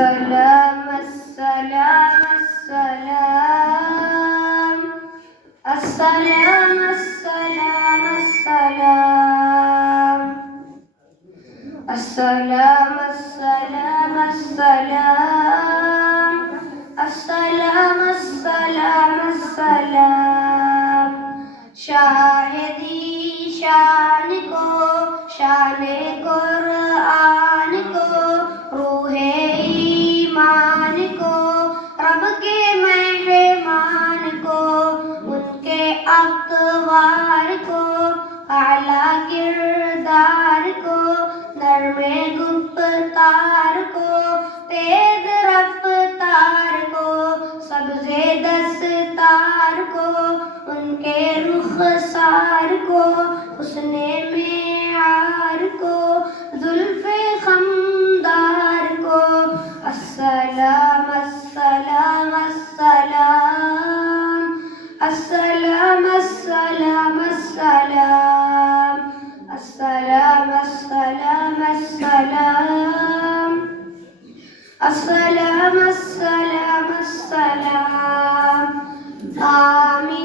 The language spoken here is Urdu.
السلام السلام السلام السلام السلام السلام السلام السلام السلام السلام السلام السلام شاہدی شان کو شان قرآن کو روح ایمان کو رب کے مہمان کو ان کے اقوار کو اعلیٰ کردار کو نرم گفتار کو تیز رفتار کو سبز دستار کو ان کے رخسار کو حسن معیار کو زلف خمدار کو السلام السلام السلام السلام السلام السلام السلام السلام السلام السلام السلام السلام آمین